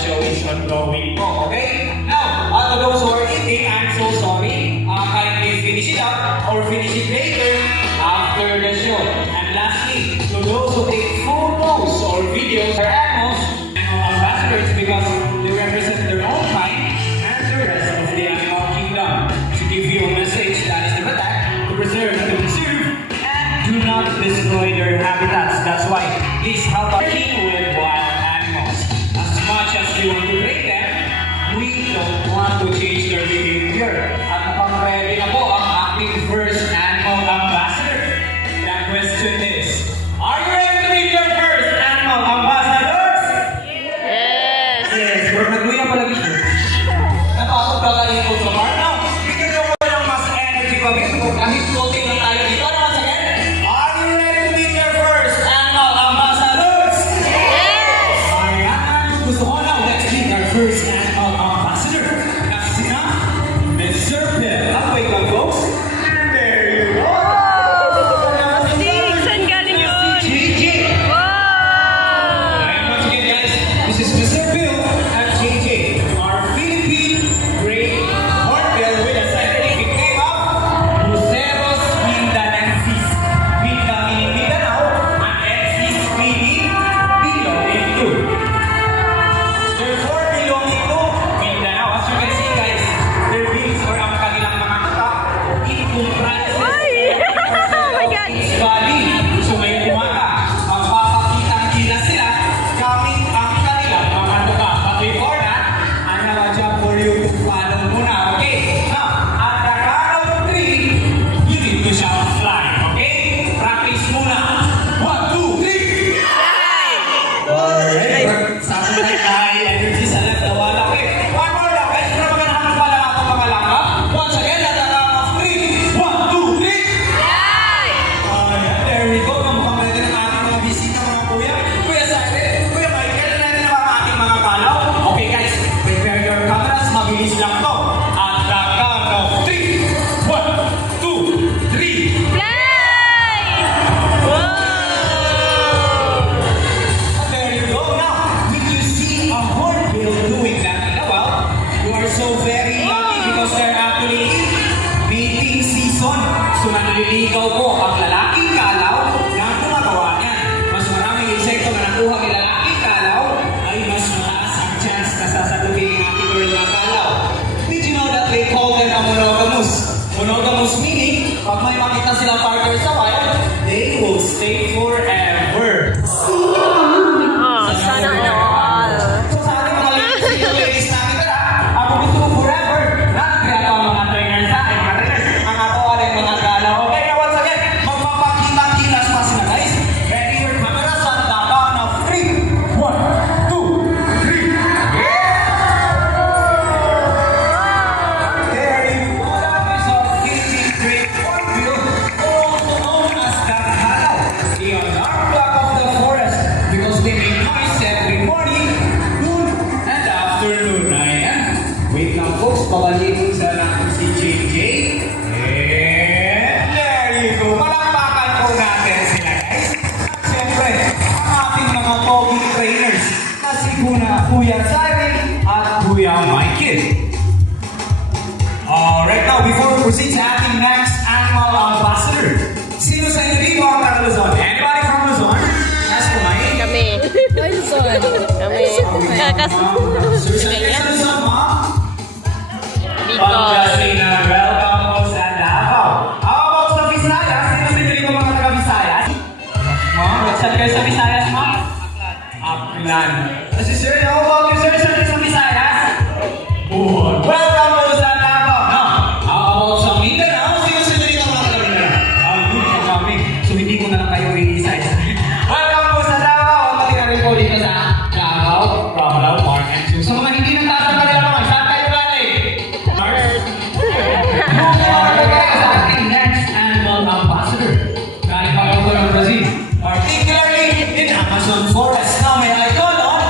show is ongoing po, okay? Now, to those who are eating, I'm so sorry. Kindly finish it up or finish it later after the show. And lastly, to those who take photos or videos or animals, ambassadors because they represent their own kind and the rest of the animal kingdom. To give you a message that is the attack, to preserve, to conserve, and do not destroy their habitats. That's why please help us deal with wild animals. As much as we want to break them, we don't want to change their behavior. At pang-ready na po ang ating first animal ambassador. The question is, are you ready to meet your first animal ambassadors? Yes! Yes, pero nagluya pala dito. Napapagkakain ko sa bar. Now, bigyan ko ng mas energy pa dito. Kahit floating na tayo dito. Ano once again? Are you ready to meet your first animal ambassadors? Yes! Ayan, gusto ko na. Let's meet our first animal ambassador. Kasi na, Mr. Bill. Halfway lang, folks. And there you go. Steve, saan galing yun? JJ. Wow! And once again, guys, this is Mr. Bill and JJ, our Philippine Great Hornbill with a scientific name of Buceros mindanensis. Minda meaning Mindanao, and ensis meaning belonging to. Therefore, belonging to Mindanao. As you can see, guys, their wings or ang kanilang mga mata, it comprises Ay! Oh my God! its body. So ngayong umaga, magpapakitang gilas sila gamit ang kanilang mga tuka. But before that, I have a job for you to follow muna, okay? Now, at the count of 3, you need to shout fly, okay? Practice muna. 1, 2, 3! Alright, sabi na tayo, energy sa left, nawala. Okay, one more now, guys. Pero maganahan pala ako mga langka. Once again, at the count of 3. 1, 2, 3! Ayan, there we go. Mukhang ready ng ating mga bisita, mga kuya. Kuya Sarte, Kuya Michael, ready na ba ang ating mga kalaw? Okay guys, prepare your cameras. Mabilis lang to. At the count of 3. 1, 2, 3. Fly! Wow! There you go. Now, when you see a hornbill doing that in the wild, you are so very lucky because they're actually in mating season. So, nanliligaw po ang lalaking kalaw na gumagawa niyan. Mas maraming insekto na nakuha ng lalaking kalaw ay mas mataas ang chance na sasagutin ng ating girl na kalaw. Did you know that they call them a monogamous? Monogamous meaning, pag may makita silang partner sa wild, they will stay forever. Oh, sana all. So sa ating mga ladies natin tara, ako gusto ko forever. Kaya pa mga trainers sa akin, mga trainers, ang ako rin mga kalaw. Okay, now once again, magpapakita-kilas pa sila guys. Ready your cameras at the count of 3. 1, 2, 3. There you go. That is a Philippine Great Hornbill, also known as the kalaw. The alarm clock of the forest because they make noise every morning, noon, and afternoon. Ayan. Wait lang folks, pabalikin sa natin si JJ. And there you go. Palakpakan po natin sila guys. At syempre, ang ating mga pogi trainers na si Kuya Cyril at Kuya Michael. Alright, now before we proceed sa ating next animal ambassador, sino sa inyo dito ang taga Luzon? Anybody from Luzon? Yes, kumain. Kami. Kami. Kakas... Sir, sa Luzon, ma? Bicol. Pangasinan, welcome po sa Davao. How about sa Visayas? Sino sa inyo dito mga taga Visayas? Ma, saan kayo sa Visayas, ma? Aklan. Si Sir, how about you, sir? Saan kayo sa Visayas? Buhon. Welcome po sa Davao. Now, how about sa Mindanao? Sino sa inyo dito mga taga Mindanao? Good po kami. So, hindi ko na lang kayo i-isa-isa. Welcome po sa Davao. Pati na rin po dito sa Davao, Romblao, Park and Zoo. Sa mga hindi nagtatanggap nila naman, saan kayo galing? Next animal ambassador. Galing pa ako ng Brazil. Particularly in Amazon forest. Now may I call on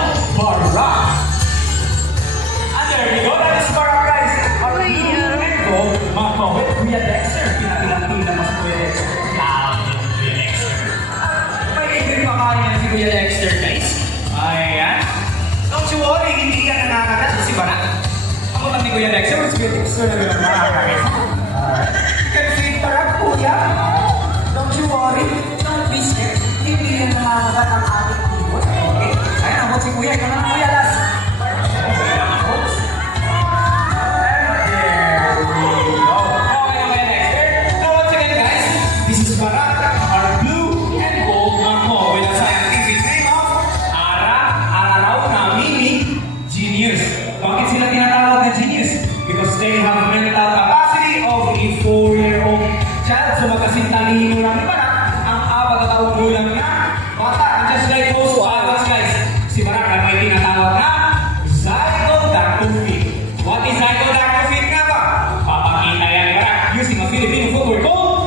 Kuya Dexter. Mas Kuya Dexter na naman makakakit. You can feel parang kuya. Don't you worry. Don't be scared. Hindi yan nangangagat ang ating keyboard. Okay? Ayun, ako si kuya. Ikaw na kuya last. This is Barak, our blue and gold mango with a scientific name of Araraw Namini Genius. Bakit sila tinatawag na genius? Because they have mental capacity of a 4-year-old child. So magkasintalino lang ni Barak, ang 4 taong gulang na bata. And just like those adults guys, si Barak ay may tinatawag na zygodactyl. What is zygodactyl nga ba? Papakita yan ni Barak using a Filipino footwork called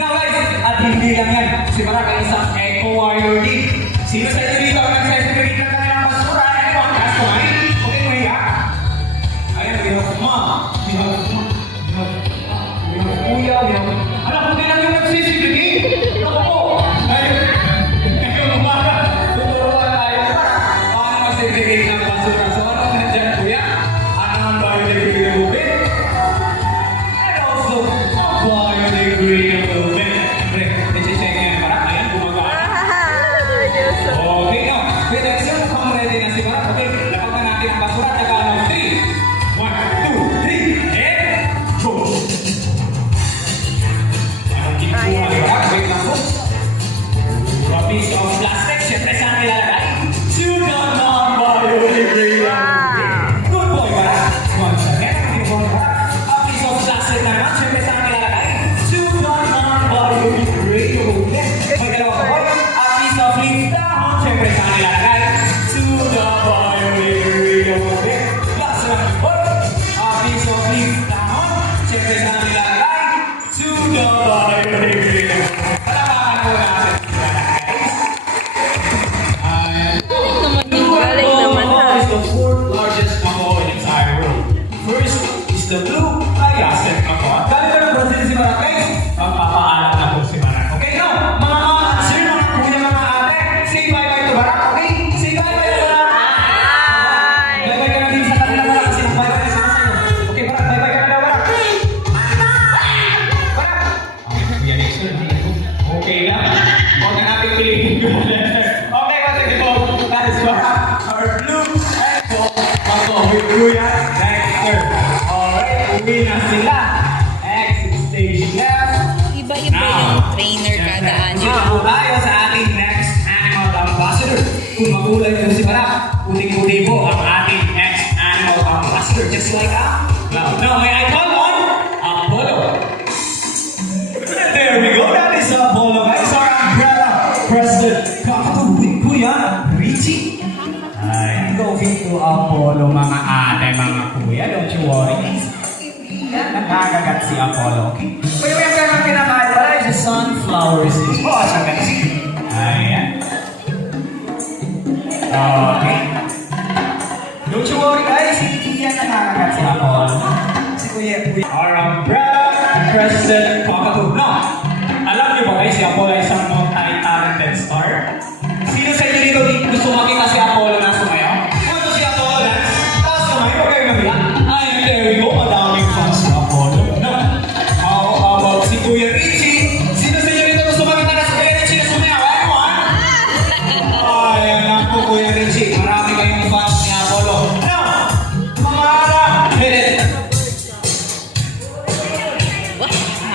Now guys, at hindi lang yan, si Barak ay isang eco-warrior din. Sino sa inyo dito ang nag-segregate ng kanilang basura? Ano ang customize? Okay, kuya? Ayan, we have mom, we have kuya, we have... Alam ko din lang yung nag-segregate. Ako po. Ayun, umaga. Tuturuan tayo. Paano mag-segregate ng basura? So ano ang nandiyan, kuya? Ano ang biodegradable movement? And also, biodegradable movement. Pre, nag-check yan, Barak. Ayan, gumagawa. Okay, now, with that said, mukhang ready na si Barak. Okay, lapag na natin ang basura. Tagal ng 3. 1, 2, 3, and go! Anong ginagawa ni Barak? Wait lang po. A piece of plastic, syempre saan nilalagay? Sugar non-biodegradable. Good boy, Barak. Once again, good boy, Barak. A piece of plastic naman, syempre saan nilalagay? Sugar non-biodegradable. May dalawa ka boy. A piece of leaf dahon, syempre saan nilalagay? Sugar biodegradable. Last one, boy. A piece of leaf dahon, syempre saan nilalagay? Sugar biodegradable. Palapakan po natin. Galing naman ha. Is the 4th largest mango in the entire world. First is the blue Hyacinth mango. At ganito ng Brazil si Barak guys. Magpapaalam na po si Barak. Okay, now, mga answer, mga kuya, mga ate, say bye-bye to Barak, okay? Say bye-bye to Barak. Bye! Bye-bye ka na din sa kanila, Barak. Kasi bye-bye na sila sa'yo. Okay, Barak, bye-bye ka na daw, Barak. Barak! Okay, kuya, next one. Okay lang. Huwag na natin pilitin ko. Okay, kasi po, that is Barak. Our blue and gold mango with Kuya Dexter. Alright, uwi na sila. Exit stage left. Iba-iba yung trainer kada ano. Ako tayo sa ating next animal ambassador. Kung makulay po si Barak, puting-puti po ang ating next animal ambassador. Just like now, may I call on Apollo. There we go. That is Apollo. Guys, our umbrella president. Kakatubig ko yan. Richie. Ay, going to Apollo, mga ate, mga kuya. Don't you worry. Yan, nakakagat si Apollo. Okay? Pero yung kanyang kinakain pala is a sunflower seeds. Oh, siya kasi. Ayan. Okay. Don't you worry, guys. Hindi yan nakakagat si Apollo. Si Kuya. Our umbrella president Cockatoo. No. Alam niyo ba guys, si Apollo ay isang multi-talented star? Sino sa inyo dito gusto makita si Apollo na sumayaw? Kung si Apollo dance, tapos sumayaw, huwag kayo mabiyak. Ay, there we go. Madaming fans si Apollo. No. How about si Kuya Richie? Sino sa inyo dito gusto makita na si Kuya Richie na sumayaw? Anyone? Ay, anak ko Kuya Richie. Marami kayong fans ni Apollo. No. Mga harap. Hit it.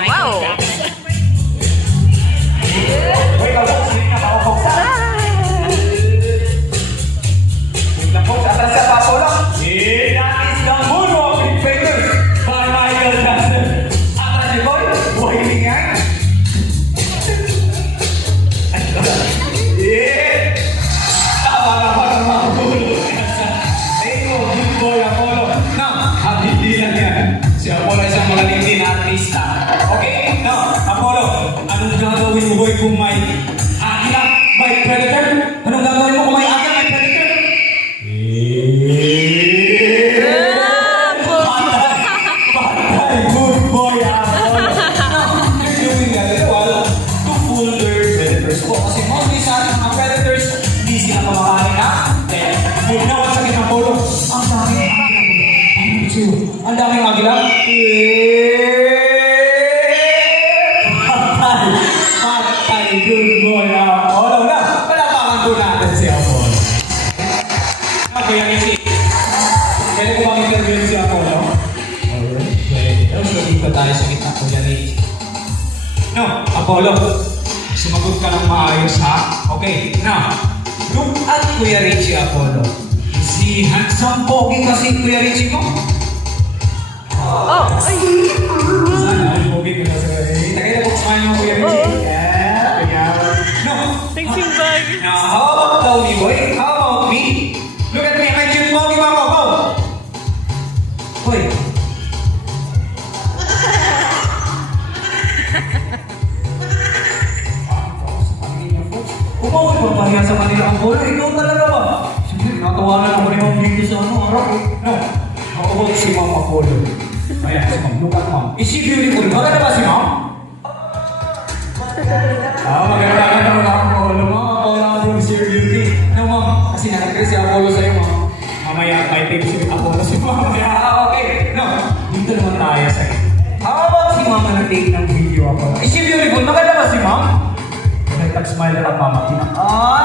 Wow! Wait, folks. Hindi na ako, folks. Wait lang, folks. Atras sa Apollo. That is the moonwalking famous by Michael Jackson. Atras si Boy. Waiting yan. Yeah. Tama. Huwag na, ang sakit ng polo. Ang daming agila. Ang daming agila. Patay, good boy na Apollo na. Palapakan po natin si Apollo. Kuya Richie, pwede ko bang interview si Apollo? Alright, pwede. Pero dito tayo sa gitna, Kuya Richie. No, Apollo, sumagot ka ng maayos ha? Okay, now, look at Kuya Richie, Apollo. Si handsome pogi kasi Kuya Richie mo. Oh, ay. Sana, pogi ko na sa tagay na smile mo Kuya Richie. Yeah, kaya. No. Thanks yung bag. Now, how about Tony Boy? How about me? Look at me, I'm cute pogi ba ako? Go! Hoy. Umawag pa pahiya sa kanila ang bolo. Ikaw talaga ba? Siyempre, natawanan ako ni Ma'am dito sa araw eh. No. How about si Ma'am Apollo? Ayan, si Ma'am. Look at Ma'am. Is she beautiful? Maganda ba si Ma'am? Maganda ang Apollo. Ma'am, Apollo ang yung sheer beauty. No, Ma'am. Kasi nakakris si Apollo sa'yo, Ma'am. Mamaya, may tips si Apollo si Ma'am. Okay. No. Dito naman tayo sa'yo. How about si Ma'am na nag-take ng video ako? Is she beautiful? Maganda ba si Ma'am? Nag-smile ka Mama.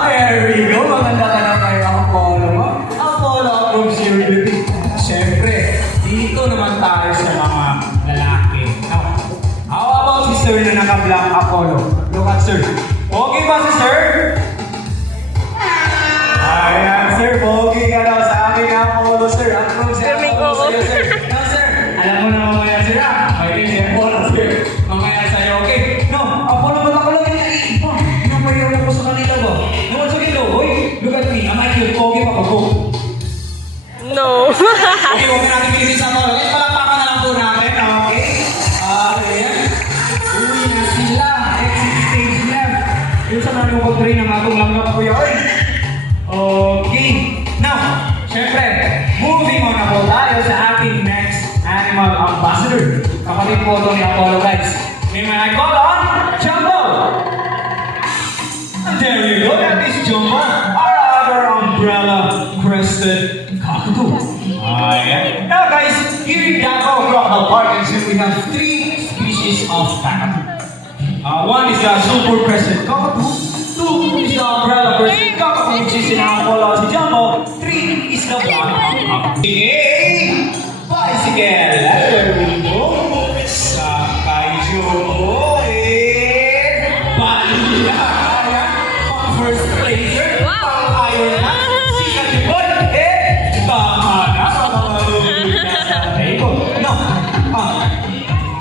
There we go. Maganda ka na kayo Apollo mo. Apollo approves your beauty. Siyempre, dito naman tayo sa mga lalaki. Now, how about si Sir na naka-black Apollo? Look at Sir. Okay ba si Sir? Ayan, Sir. Pogi ka daw sa akin Apollo, Sir. Approve si Apollo sa'yo, Sir. No, Sir. Alam mo na mamaya, Sir. Okay, si Apollo, Sir. Mamaya sa'yo, okay? No, Apollo, ba't ako lang iniiba? Pinapayaw lang ko sa kanila ba? Naman sa kilo, boy. Look at me. Am I cute? Pogi pa ko. No. Okay, huwag na natin bilisin sa Apollo. Okay, palakpakan na lang po natin. Okay? Ayan. Uwi na sila. Exit stage left. Yung sa mga pag-train ng atong langgap ko yun. Okay. Now, syempre, moving on na po tayo sa ating next animal ambassador. Kapatid po ito ni Apollo, guys. May I call on Jumbo! And there you go, that is Jumbo, our other umbrella-crested cockatoo. Ayan. Now guys, here in Davao Crocodile Park, we have 3 species of cockatoo. One is the super crested cockatoo, 2 is the umbrella-crested cockatoo, which is in our Apollo si Jumbo, 3 is the black cockatoo. Hey! Bicycle! There we go! Sakay Jumbo! First placer, pang-iron na, sikat yung ball, tama na, sa table. No,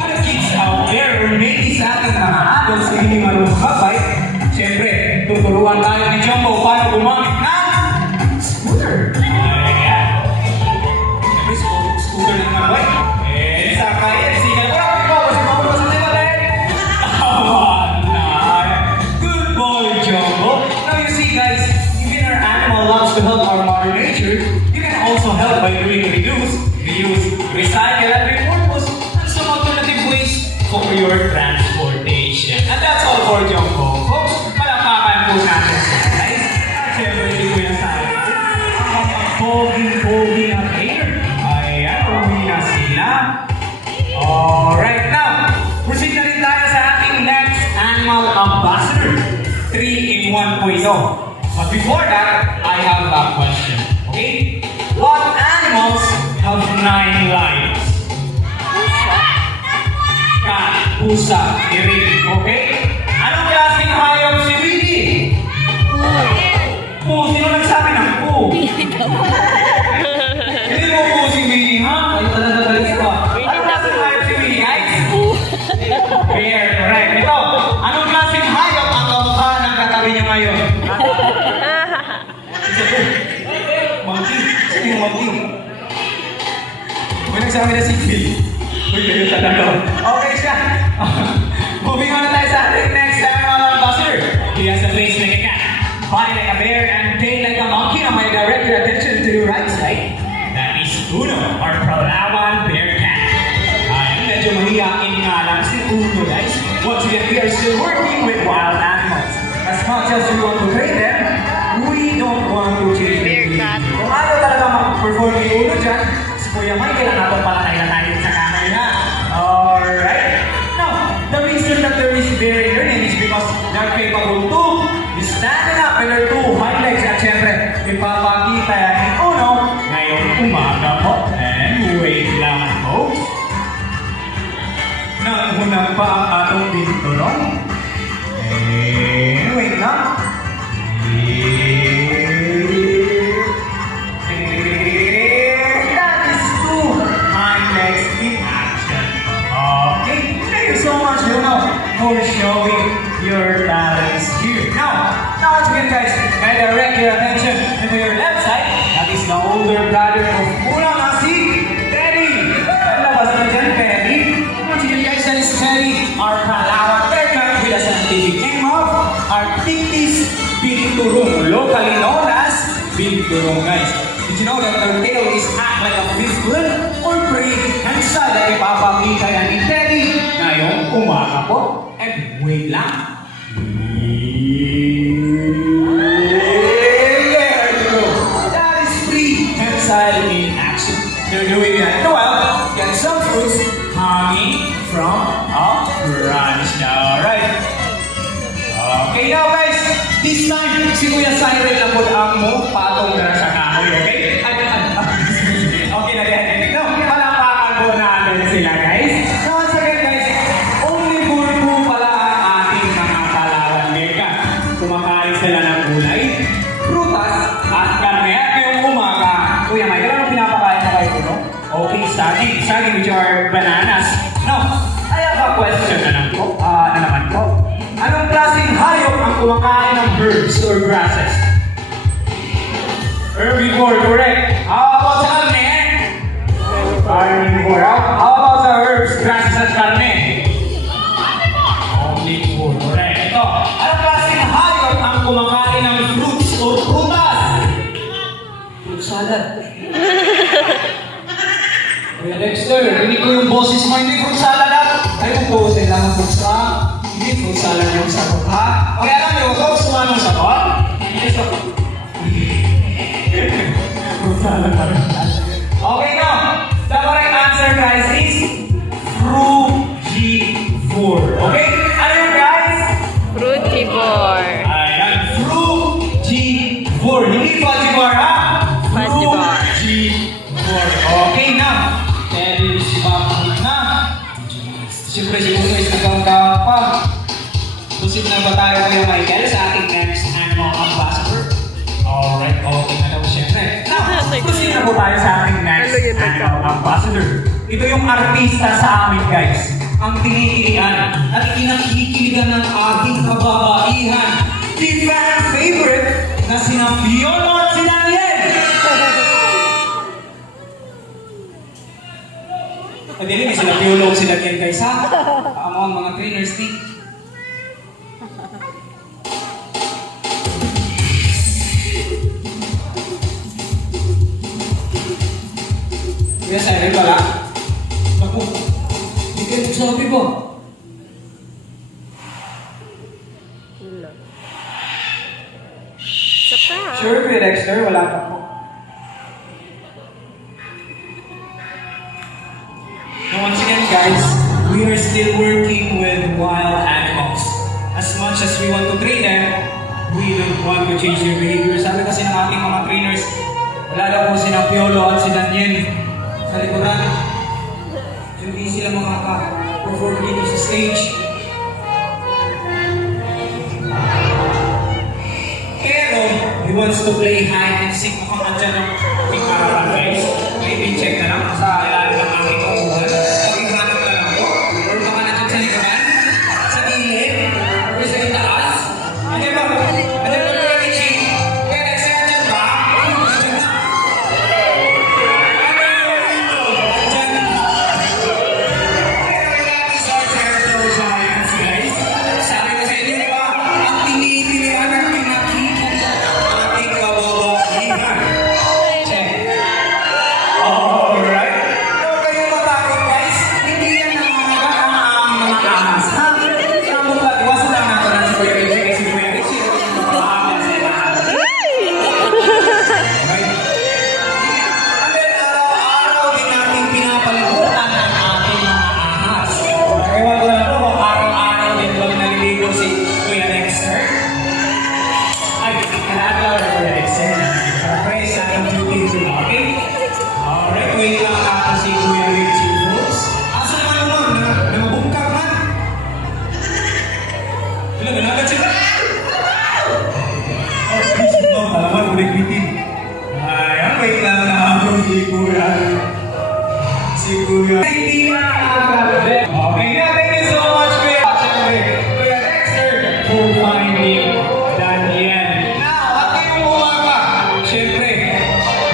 to the kids out there, or maybe sa ating mga adults na hindi marunong kabay, siyempre, tuturuan tayo ni Jumbo paano gumamit ng scooter. Ayan. Siyempre, scooter lang nga boy. Sakay, sikat ko, kasi mabulo sa sila dahil. Good boy, Jumbo. Guys, even our animal loves to help our mother nature, you can also help by doing reuse, recycle, and repurpose and some alternative ways for your transportation. And that's all for Jumbo, folks. Palakpakan po natin sila, guys. At syempre, hindi ko yan sa akin. Ang mga pogi na hair. Ayan, uwi na sila. Alright, now, proceed na rin tayo sa ating next animal ambassador. 3 in 1 po ito. But before that, I have a question. Okay? What animals have 9 lives? Cat, pusa, iring. Okay? Anong klaseng hayop si Winnie? Sino nagsabi ng poo? Hindi mo po si Winnie, ha? Ay, talaga galis ka. Anong klaseng hayop si Winnie, guys? Bear, correct. Ito, anong klaseng hayop ang kamukha ng katabi niya ngayon? Monkey. Sino yung monkey? May nagsabi na si Phil. Uy, kayo talaga. Okay siya. Moving on na tayo sa ating next animal ambassador. He has a face like a cat, body like a bear, and tail like a monkey. Now, may direct your attention to the right side. That is Uno, or Palawan bear cat. Medyo mahihain nga lang si Uno, guys. Once again, we are still working with wild animals. As much as we want to train them, we don't want to change them. Bear cat. for me ulo dyan, si Kuya Michael, ang atong palatay na tayo sa kamay na. Alright? Now, the reason that there is very learning is because they're capable to stand up and they're two highlights at syempre, ipapakita yan ni Uno ngayong umaga po. And wait lang folks. Nangunang pa ang atong binturong. Wait lang. That is two highlights in action. Okay, thank you so much, Uno, for showing your talents here. Now once again guys, may I direct your attention to your left side. That is the older brother of Una na si Teddy. Labas na dyan, Teddy. Once again guys, that is Teddy, our Palawan Terkan with a scientific name of Arctictis binturong, locally known as binturong guys. Did you know that their tail is act like a fifth wheel or prey? Hence that ipapakita yan ni Teddy ngayong umaga po. And wait lang. There you go. That is free tensile in action. They're doing that. Well, get some fruits hanging from a branch. Alright. Okay now guys, this time si Kuya Cyril lang po ang mo patong na sa kahoy, okay? Okay na yan. No, palapakan po natin sila guys. So once again guys, only food po pala ang ating mga Palawan Mega. Kumakain sila ng gulay, prutas, at karne. At ngayong umaga, Kuya Michael, ano pinapakain na kayo no? Okay, saging which are bananas. No, I have a question na lang po. Anong klaseng hayop ang kumakain ng herbs or grasses? Herbivore, correct. How about sa karne? Carnivore. How about sa herbs, grasses at karne? Omnivore, correct. Ito, anong klaseng hayop ang kumakain ng fruits or prutas? Fruit salad. Kuya Dexter, rinig ko yung boses mo, hindi fruit salad Ay, upusin lang ang fruit salad. Hindi fruit salad yung sagot, ha? Okay, alam niyo, folks, kung anong sagot? Yes, fruit salad pa rin. Okay, now, the correct answer, guys, is frugivore. Okay? Ano yun, guys? Frugivore. Ayan, frugivore. Hindi fudgivore, ha? Fudgivore. Frugivore. Okay, now, Teddy, si Papa na. Siyempre, si Uno is nagkangkang pa. Proceed na ba tayo, Kuya Michael, sa ating next annual ambassador? Alright, okay na daw siyempre. Now, proceed na po tayo sa ating next annual ambassador. Ito yung artista sa amin, guys. Ang tinitilian at kinakikiligan ng ating kababaihan. The fan favorite na sina Piolo at si Daniel. Pwede rin sila Piolo at si Daniel, guys, ha? Ang mga trainers, ni. Kuya Cyril pala. Naku, hindi kayo nagsabi ba? Isa pa. Sure, Kuya Dexter, wala pa po. Now, once again, guys, we are still working with wild animals. As much as we want to train them, we don't want to change their behavior. Sabi kasi ng ating mga trainers, wala daw po si Piolo at si Daniel sa likuran. Hindi sila makaka-perform dito sa stage. Pero, he wants to play hide and seek. Mukhang andyan ng ating guys. Maybe check na lang sa ilalim ng aking kukuhan. Pag-ihanap na lang po. Or baka natin sa likuran, sa gilid, or sa itaas. Ano ba? Ano ba ba Richie? Kaya nagsasadyan ba? Sabi ko sa inyo, di ba? Ang tinitilian at pinakikita ng ating kababaihan. Wait lang na ako, si Kuya. Si Kuya. Hindi na nakakabe. Okay na, thank you so much, Kuya. Kuya Dexter, for finding Daniel. Now, at ngayong umaga, syempre,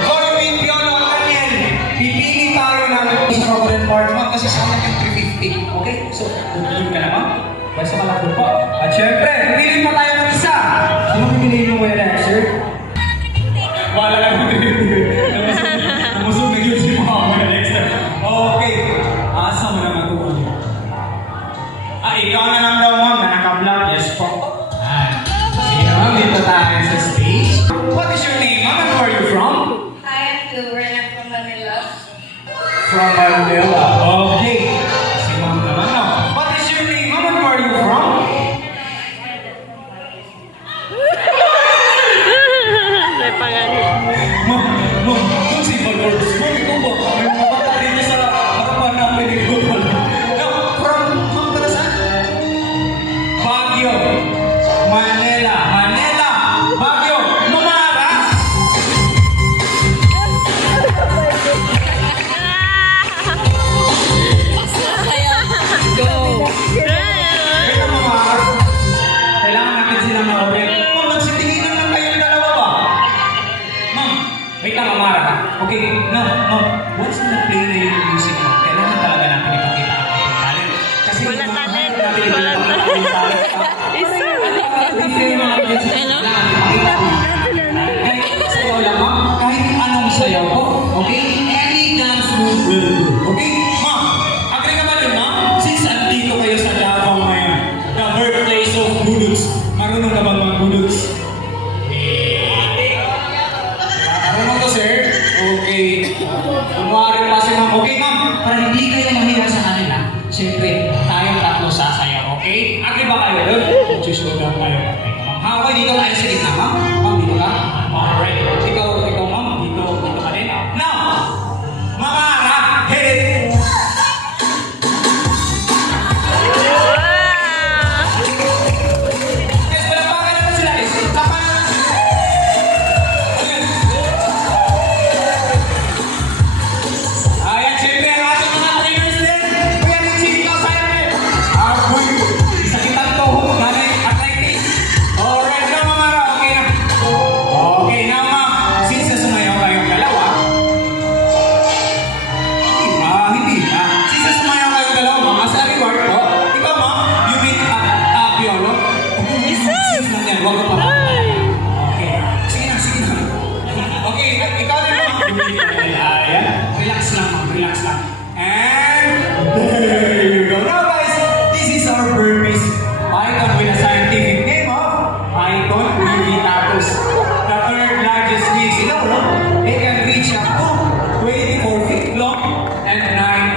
for yung Piolo at Daniel, pipili tayo ng Strawberry Park, ma'am, kasi sa akin yung 350. Okay? So, tutuloy ka na, ma'am. Basta malapot po. At syempre, pipili pa tayo ng isa. Sino pipiliin mo, Kuya Dexter? Wala lang mo namusog na yun si Mama Dexter. Okay. Asa mo naman ito? Ikaw na lang daw, ma'am, na naka-vlog. Yes po. Sige ma'am, dito tayo sa stage. What is your name, ma'am, and where are you from? Hi, I'm Gilbert. I'm from Manila. From Manila. Okay. Si ma'am naman, no? What is your name, ma'am, and where are you from? May pangalan. Ma'am, kung si Valordes mo, ito ba? May mga bata dito sa harapan namin ni Google. No, from, ma'am, para saan? Baguio. Manila. Manila. Baguio. Mamara. Go! Kaya mamara. Kailangan natin sila ma-open. Ma'am, magsitinginan lang kayong dalawa ba? Ma'am, wait lang, mamara ha. Okay, no, ma'am. Once na play na yung music mo, kailangan talaga natin ipakita ang ating talent. Kasi Wala yung mga talent. natin Wala ipakita ang ating talent. Isa. Hello? Kahit sayaw lang, ma'am. Kahit anong sayaw po. Okay? Any dance move will do. Okay? Ma'am, agree ka ba din, ma'am? Since andito kayo sa Davao ngayon, the birthplace of budots. Marunong ka bang mag-budots? Marunong to, sir? Okay. Kumari pa si ma'am. Okay, ma'am. Para hindi kayo mahira sa kanila, siyempre, tayong tatlo sasayaw. Okay? Agree ba kayo doon? Choose lang kayo. Okay, ma'am. Ha, okay, dito tayo sa gitna, ma'am. Ma'am, dito ka. Alright. Ikaw, ma'am. Dito ka din. Now, Mamara, hit it! Wow! Guys, palakpakan naman sila. Tapan naman sila. Ayan, siyempre, ang ating mga trainers din. Kuya Richie, ikaw sa'yo din. Boy, isa kitang toho. Nanay, arthritis. Alright na, Mamara. Okay na. Okay na, ma'am. Since nasumayaw kayong dalawa, hindi na. Since nasumayaw kayong dalawa, ma'am, as a reward po, ikaw, ma'am, you meet Piolo. Since lang yan, huwag mo pa. Okay. Sige na, sige na. Okay, ikaw din, ma'am. Ayan. Relax lang, ma'am. Relax lang. And there you go. Now, guys, this is our burpees. Icon with a scientific name of Icon Mivitatus. The third largest snakes in the world. They can reach up to 24 feet long and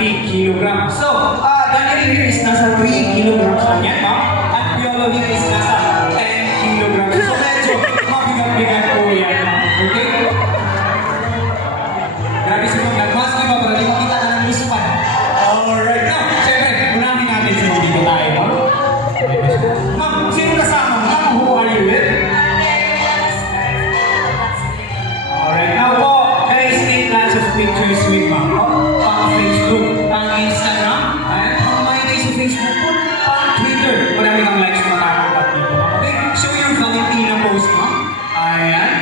90 kilograms. So, Daniel here is nasa 3 kilograms lang yan, ma'am. At Piolo here is nasa 10 kilograms. So, medyo mabigat-bigat po yan, ma'am. Okay? Grabe si Ma'am. Nagmas ka ba para di makita ka ng lusupan? Alright. Now, siyempre, unahin natin si Ma'am. Dito tayo, ma'am. Ma'am, sino kasama mo? Ma'am, who are you with? Alright. Now po, guys, take lots of pictures with Ma'am. Pang Facebook, pang Instagram, and pang my days sa Facebook po, pang Twitter. Marami kang likes na matatanggap dito, ma'am. Okay? Show your Valentina post, ma'am. Ayan.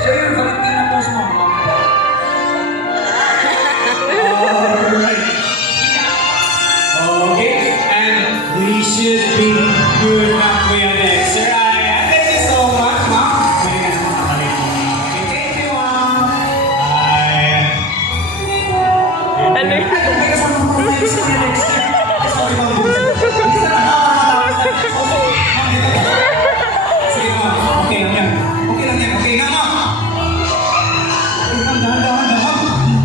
Show your Valentina post, ma'am. Alright. Okay, and we should be good na Kuya Dexter. Ayan, thank you so much, ma'am. Pwede ka naman nakabalik. Okay, thank you, ma'am. Ayan. Ano? Ay, may kasama ko tayo sa Kuya Dexter. Sorry, ma'am. Isa na nakakatawa sa ma'am, dito ka. Sige, ma'am. Okay lang yan. Okay lang yan. Okay nga, ma'am. Ay, ma'am, dahan-dahan na, ma'am.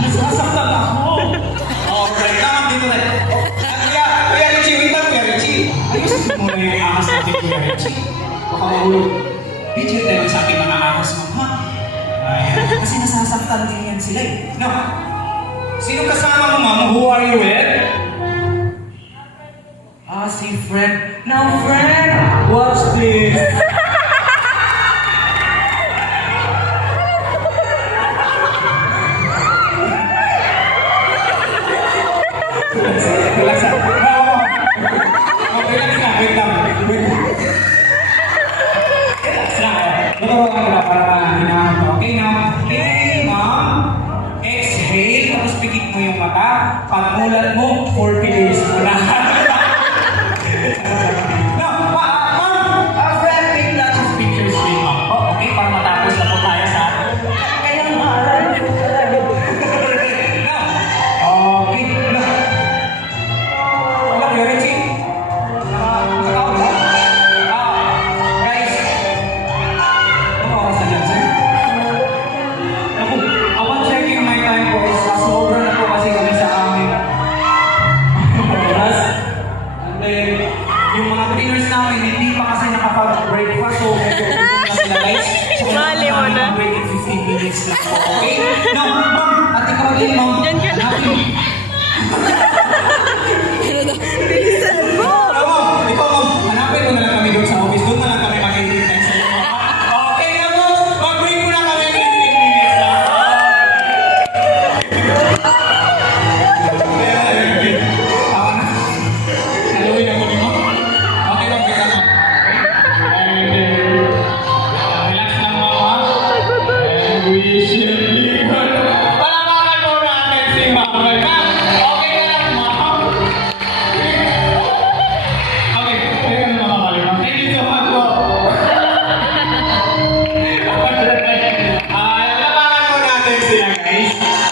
Nasasaktan ako. Alright, ma'am, dito tayo. Kuya Richie, wait lang, Kuya Richie. Ayusin mo na yung ahas natin, Kuya Richie. Baka mahulog. Richie, tayo sa ating mga ahas, ma'am, ha? Ayan. Kasi nasasaktan din yan sila, eh. No. Sino kasama mo, ma'am? Who are you with? Si friend. Now, friend, what's this? Okay, now, inhale, ma'am. Exhale, tapos pikit mo yung mata. Pagmulat mo, 40 days mo na. No, ma'am, friend, take lots of pictures with ma'am. Oh, okay, para matapos na po tayo sa... Kayang maaral ko talaga. No, okay, no. Wala, you're Richie. Nakakawag ba? Guys. Ano oras na dyan, sir? Naku, upon checking my time po is sobra na po kasi kami sa amin. Oras. And then, yung mga cleaners namin, hindi pa kasi nakapag-breakfast. So, medyo gutom na sila guys. So, Mali mo na. break in 15 minutes lang po. Okay? Now, ma'am, at ikaw din, ma'am. Diyan ka na. Happy. Bilisan mo! Ikaw, ma'am, hanapin mo na lang kami doon sa office. Doon na lang kami makikita sa inyo. Okay na po, mag-break mo na kami 15 minutes lang. Tawa na. Haluin ako ni ma'am. Okay, ma'am, kita ma'am. And relax lang ma'am. And we should leave. Palamakan mo natin si ma'am. Okay na lang ma'am. Okay, teka na mga kalimang. Thank you so much po. Labangan po natin sila guys.